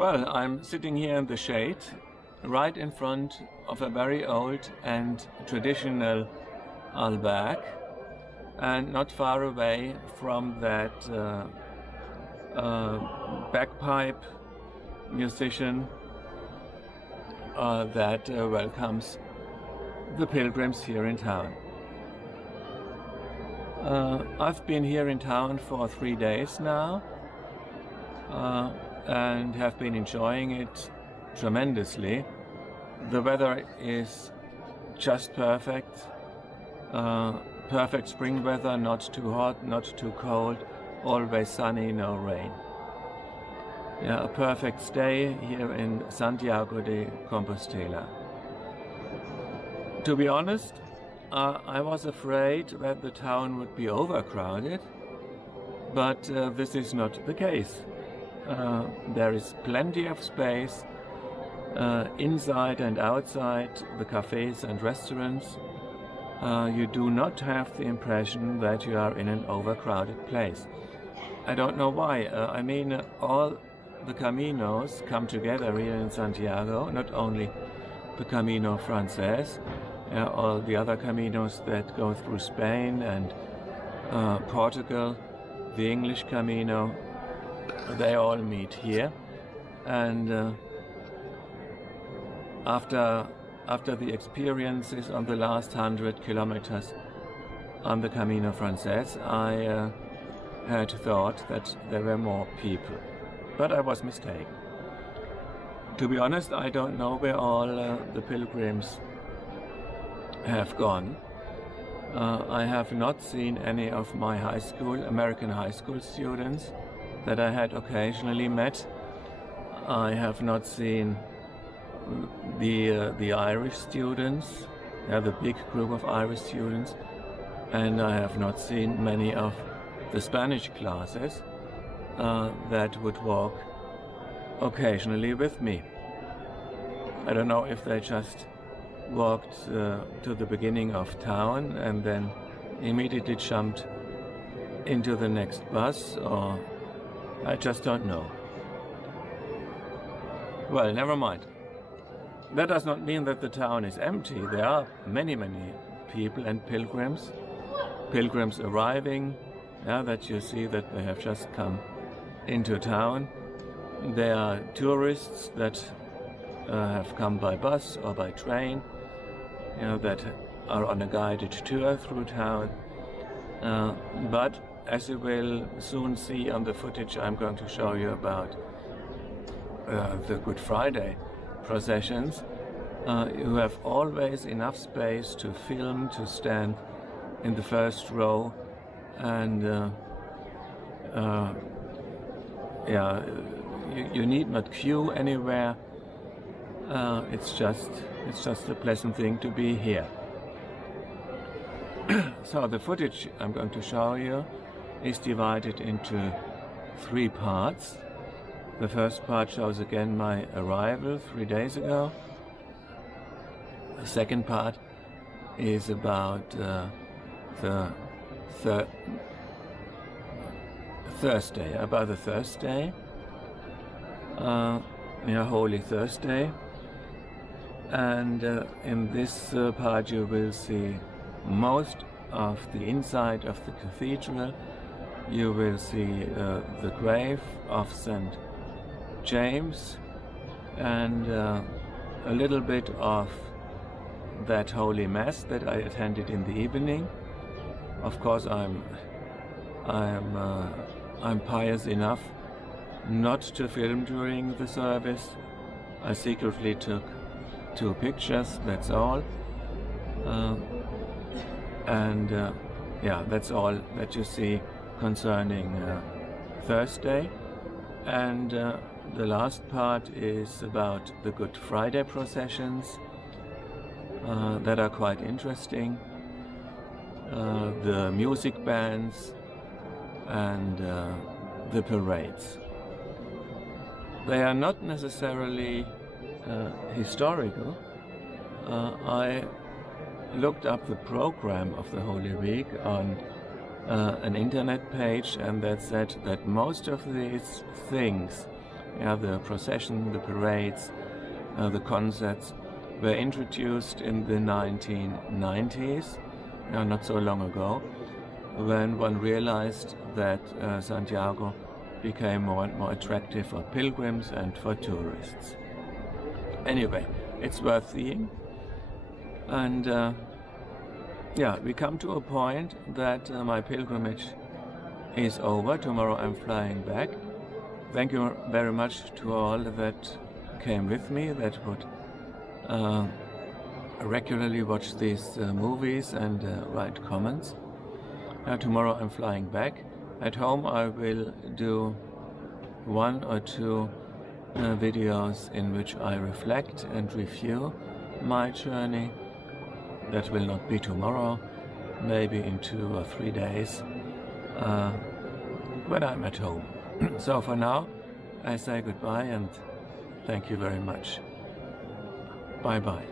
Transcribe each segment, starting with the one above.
Well, I'm sitting here in the shade, right in front of a very old and traditional alberg, and not far away from that bagpipe musician that welcomes the pilgrims here in town. I've been here in town for 3 days now and have been enjoying it tremendously. The weather is just perfect. Perfect spring weather, not too hot, not too cold, always sunny, no rain. Yeah, a perfect stay here in Santiago de Compostela. To be honest, I was afraid that the town would be overcrowded, but this is not the case. There is plenty of space inside and outside the cafes and restaurants. You do not have the impression that you are in an overcrowded place. I don't know why. I mean, all the caminos come together here in Santiago, not only the Camino Frances, all the other caminos that go through Spain and Portugal, the English Camino, they all meet here. And after the experiences on the last 100 kilometers on the Camino Frances, I had thought that there were more people, but I was mistaken. To be honest, I don't know where all the pilgrims have gone. I have not seen any of my American high school students that I had occasionally met. I have not seen the Irish students, the big group of Irish students, and I have not seen many of the Spanish classes that would walk occasionally with me. I don't know if they just walked to the beginning of town and then immediately jumped into the next bus, or I just don't know. Well, never mind. That does not mean that the town is empty. There are many people and pilgrims arriving, that you see that they have just come into town. There are tourists that have come by bus or by train, that are on a guided tour through town. But as you will soon see on the footage I'm going to show you about the Good Friday processions, you have always enough space to film, to stand in the first row, and you need not queue anywhere. It's just a pleasant thing to be here. So the footage I'm going to show you is divided into 3 parts. The first part shows again my arrival 3 days ago. The second part is about the Thursday, Holy Thursday. And in this part you will see most of the inside of the cathedral. You will see the grave of St. James and a little bit of that Holy Mass that I attended in the evening. Of course, I'm pious enough not to film during the service. I secretly took 2 pictures, that's all. That's all that you see concerning Thursday. And the last part is about the Good Friday processions that are quite interesting. The music bands and the parades. They are not necessarily historical. I looked up the program of the Holy Week on an internet page, and that said that most of these things Yeah, the procession, the parades, the concerts were introduced in the 1990s, not so long ago, when one realized that Santiago became more and more attractive for pilgrims and for tourists. Anyway, it's worth seeing. And yeah, we come to a point that my pilgrimage is over. Tomorrow I'm flying back. Thank you very much to all that came with me, that would regularly watch these movies and write comments. Tomorrow I'm flying back. At home I will do 1 or 2 videos in which I reflect and review my journey. That will not be tomorrow, maybe in 2 or 3 days when I'm at home. So for now, I say goodbye and thank you very much. Bye-bye.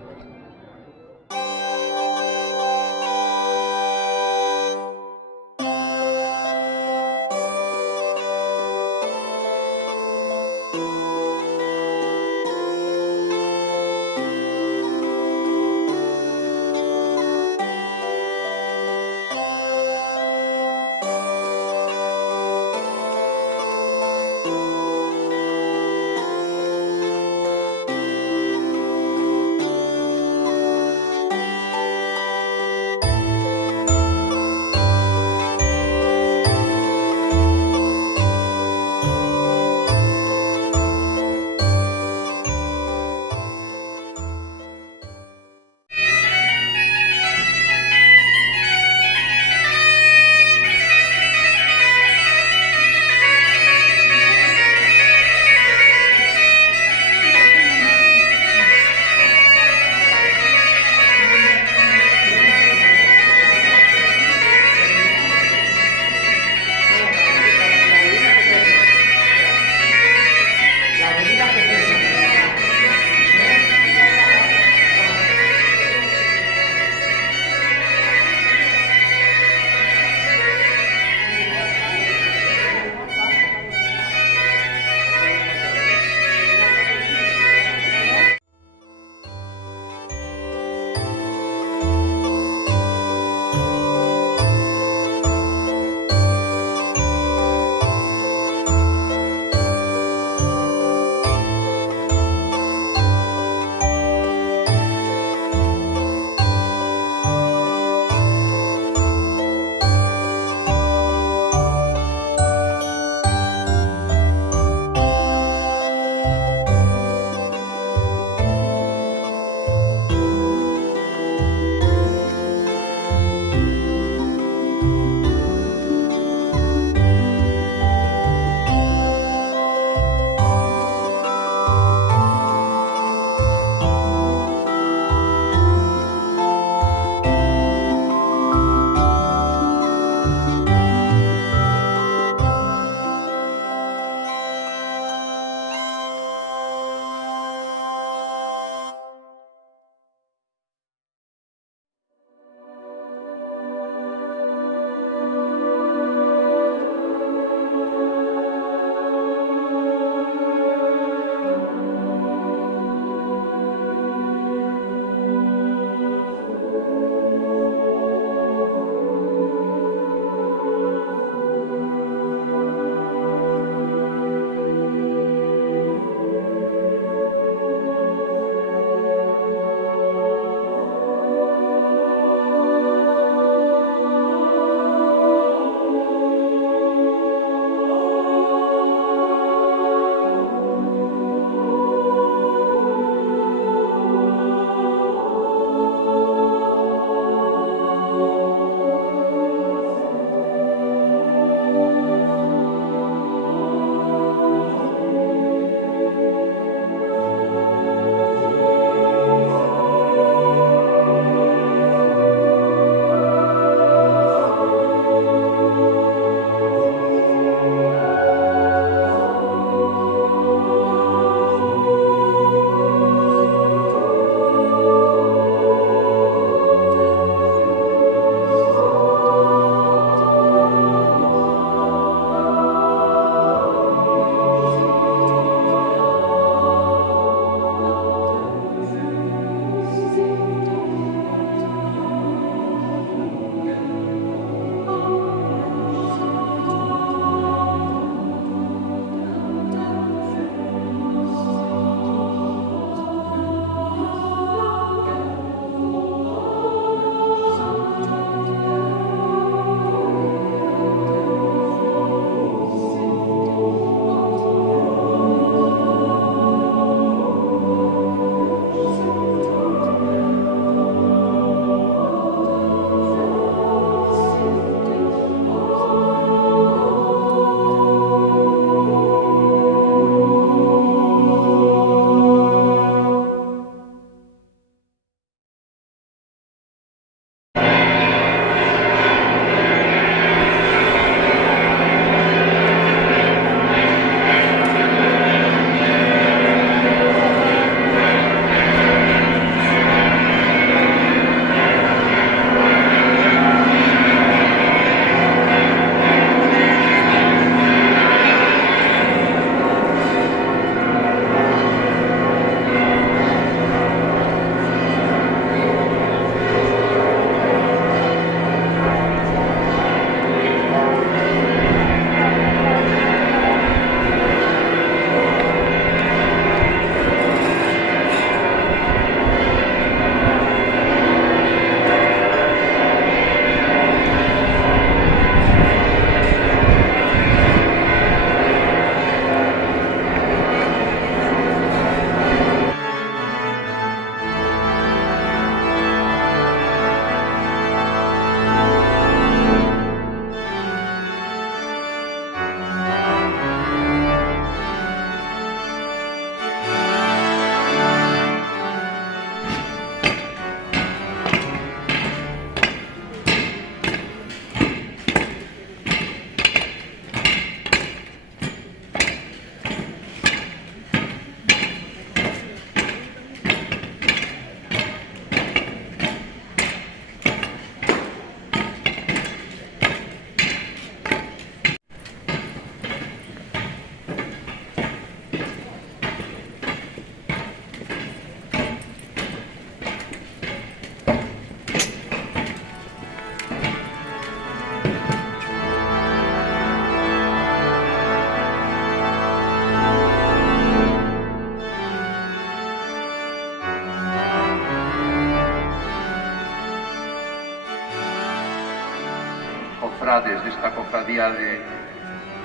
hermandades de esta cofradía de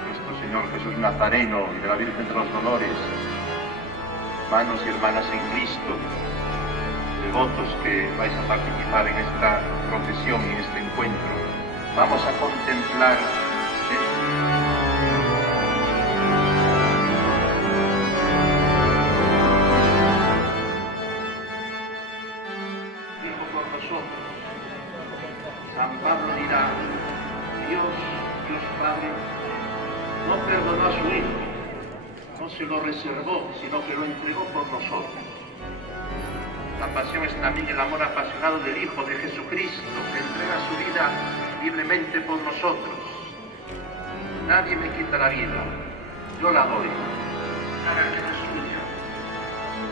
nuestro Señor Jesús Nazareno y de la Virgen de los Dolores, hermanos y hermanas en Cristo, devotos que vais a participar en esta procesión y en este encuentro, vamos a contemplar dijo por nosotros. San Pablo dirá: Dios Padre no perdonó a su Hijo, no se lo reservó, sino que lo entregó por nosotros. La pasión es también el amor apasionado del Hijo de Jesucristo, que entrega su vida libremente por nosotros. Nadie me quita la vida, yo la doy. Cara que no es suya,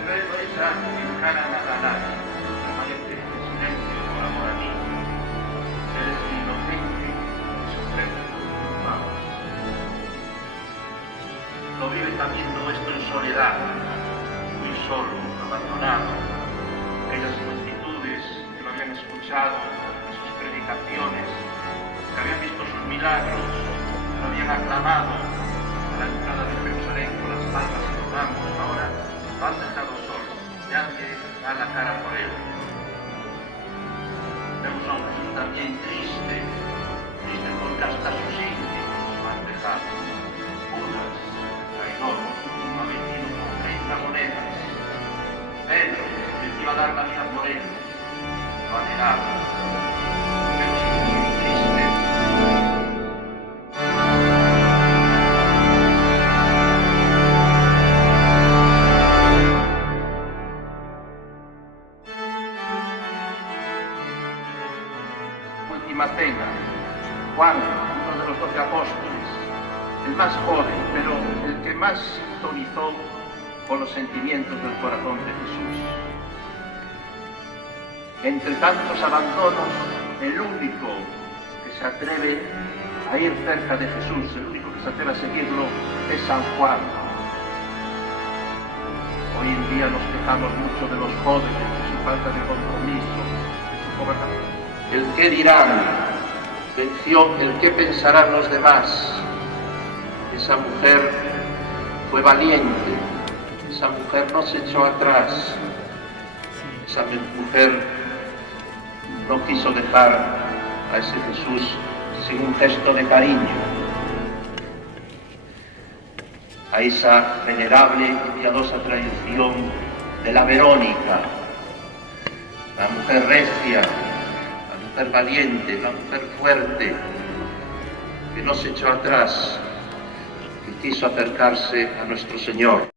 pero Él no es alguien en cara nada a nadie, permanece en silencio por amor a mí. Él es inocente y se ofrece por sus culpables. Lo vive también todo esto en soledad, muy solo, abandonado. Aquellas multitudes que lo habían escuchado en sus predicaciones, que habían visto sus milagros, que lo habían aclamado a la entrada de Jerusalén con las palmas y los ramos, ahora lo han dejado solo, nadie da la cara por él. Vemos a un Jesús también triste porque hasta sus íntimos lo han dejado. Judas, el traidor, lo ha vendido por 30 monedas. Pedro, que iba a dar la vida por él, lo ha negado. Vemos a un Jesús triste. Última cena. Juan, uno de los 12 apóstoles, el más joven, pero el que más sintonizó con los sentimientos del corazón de Jesús. Entre tantos abandonos, el único que se atreve a ir cerca de Jesús, el único que se atreve a seguirlo, es San Juan. Hoy en día nos quejamos mucho de los jóvenes, de su falta de compromiso, de su pobreza. El qué dirán, venció el qué pensarán los demás. Esa mujer fue valiente, esa mujer no se echó atrás, esa mujer no quiso dejar a ese Jesús sin un gesto de cariño. A esa venerable y piadosa tradición de la Verónica, la mujer recia, la mujer valiente, la mujer fuerte, que no se echó atrás, que quiso acercarse a nuestro Señor.